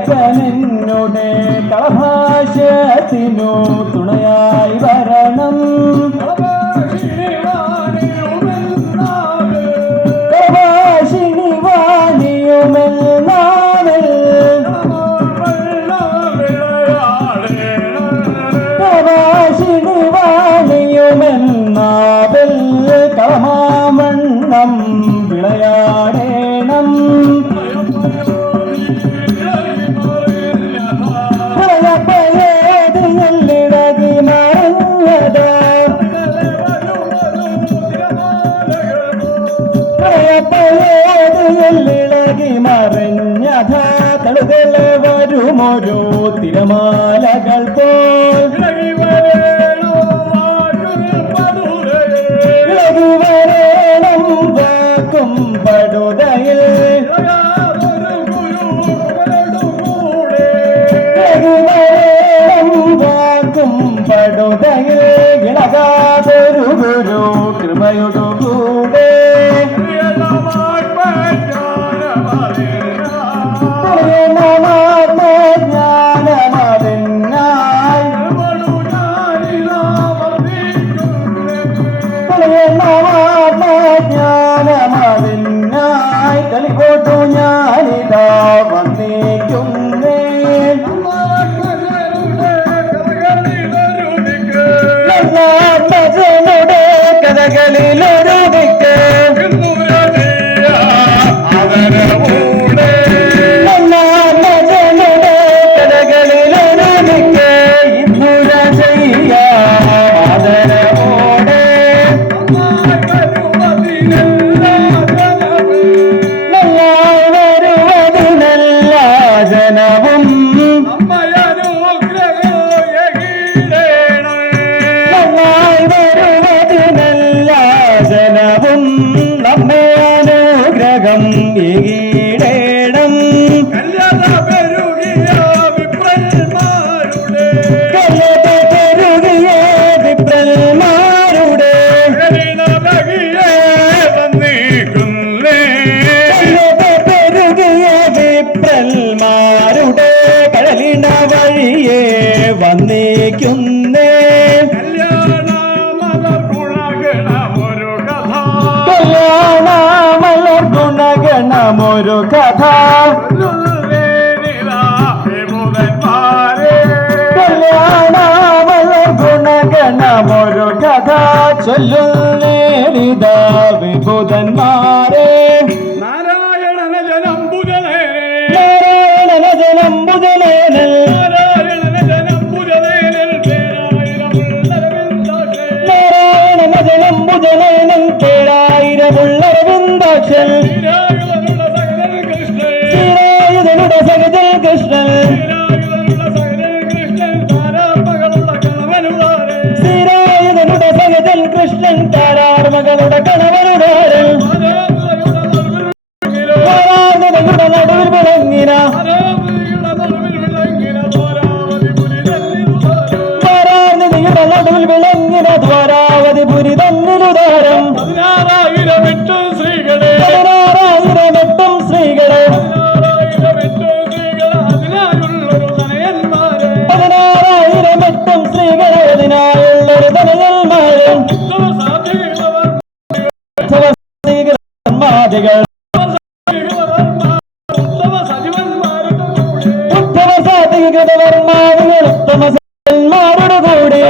ഗണനായകനെന്നുടെ കളഭാഷത്തിനു തുണയായി വരണം. കളഭാഷിണി വാണിയുമെന്നാവിൽ കളഭാഷിണി വാണിയുമെന്നാവിൽ കളമാമണ്ണം വിളയാടേണം. ഇളകി മറിഞ്ഞത തളുകളെ വരുമൊരു തിരമാലകൾ പോൽ ഇളകി വരേണം വാക്കും പടുതയിൽ വാക്കും പടുതയിൽ ഇളകാതൊരു ഗുരു കൃപയുടെ കൂടെ ജ്ഞാനമതിനായി കളിക്കോട്ടു ഞാനിതാ വന്നേക്കുന്നേ. ഭജനുടെ കഥകളിലൊരു ദിക്ക് ീടേണം. വിപ്രന്മാരുടെ വിപ്രന്മാരുടെ കടലിട വഴിയെ വന്നേക്കുന്നേ. ഗുണഗണമൊരു കഥ ഗുണഗണമൊരു കഥ ചൊല്ലുന്നേരിതാ വിഭുതന്മാരെ. നാരായണന ജനംബുജലേനൽ കേളായിരമുള്ളരവിന്ദാക്ഷൻ ശ്രീരായുധനുടെ സകജൽ കൃഷ്ണൻ ശ്രീരായുധനുടെ സകജൽ കൃഷ്ണൻ താരാർമകളുടെ കണവനുടാരൻ നടുവിൽ വിളങ്ങിന നടുവിൽ വിളങ്ങിന ദ്വാരാവതി പുരി തന്നിലുദാരം. 16,000 സ്ത്രീകളെ 16,000 സ്ത്രീകളെ 16,000 സ്ത്രീകളെ അതിനായുള്ളൊരു തനയന്മാരെ ഉത്തമ സാധികൃതവർമാരുടെ കൂടെ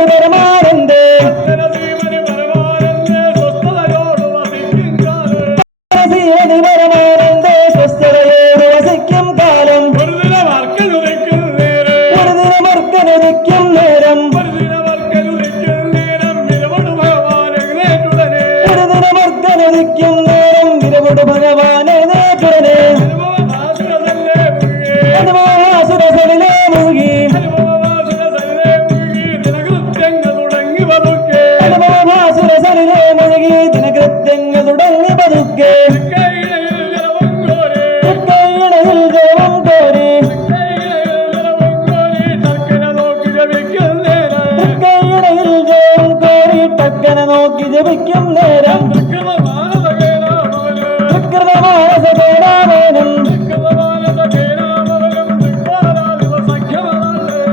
ശ്രീമണി പരമാനന്ദേ ശ്രീമണി പരമാനന്ദേ സ്വസ്ഥതയോട് വസിക്കും കാലം ഒരു ദിനമർക്കനുദിക്കും നേരം ഒരു ദിനമർക്കനുദിക്കും നേരം വിരവോട് ഭഗവാനെ നേറ്റുടനെ അനുഭവാസുരസലിലെ മുഴുകി അനുഭവാസുരസലിലെ മുഴുകി ദിനകൃത്യങ്ങൾ തുടങ്ങി പതുക്കെ തൃക്കൈയിണയിൽ ജലം കോരി തൃക്കൈയിണയിൽ ജലം കോരി ടക്കനെ നോക്കി ജപിക്കും നേരം വികൃതമാനസകേനാമേനും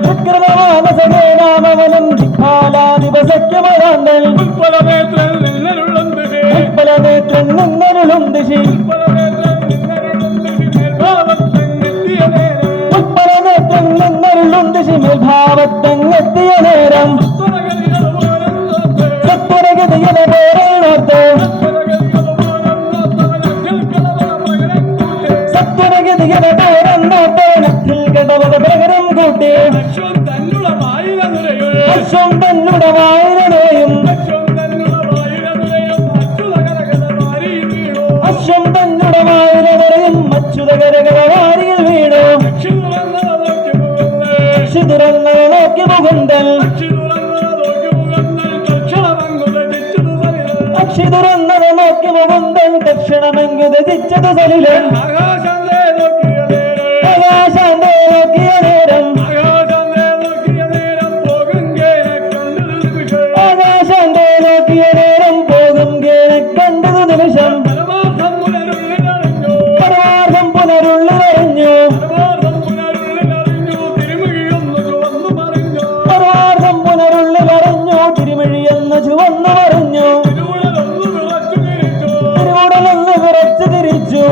വികൃതമാനസകേനാമവനും ദിക്പാലാദിപസഖ്യമരാന്തൽ ഉത്പലനേത്രൻ നിന്നരുളും ദിശി ഉത്പലനേത്രൻ നിന്നരുളും ദിശി മേൽഭാവത്തെങ്ങെത്തിയ നേരം സത്വരഗതിയുടെ പേരോർത്ത് സത്വരഗതിയുടെ പേരെന്നോട്ടെ നത്തിൽ കടവക പ്രകരം കൂട്ടി അശ്വം തന്നുട വായിലനെയും അശ്വം തന്നുട വായിലനെയും അച്യുതകരകര വാരിയിൽ വീണു അക്ഷി തുറന്നത് നോക്കി മുകുന്ദൻ അക്ഷി തുറന്നത് നോക്കി മുകുന്ദൻ ദക്ഷിണമെങ്കു ദതിച്ചതു സലിലൻ ആകാശാന്തേ നോക്കിയ നേരം ആകാശാന്തേ നോക്കിയ നേരം പോകും കേനെ കണ്ടതു നിമിഷം പരമാർത്ഥം പുനരുള്ളിലറിഞ്ഞു പരമാർത്ഥം പുനരുള്ളിലറിഞ്ഞു തിരുമിഴിയെന്ന് ചുവന്നു മറിഞ്ഞു തിരുവുടലൊന്ന് വിറച്ചു തിരിച്ചു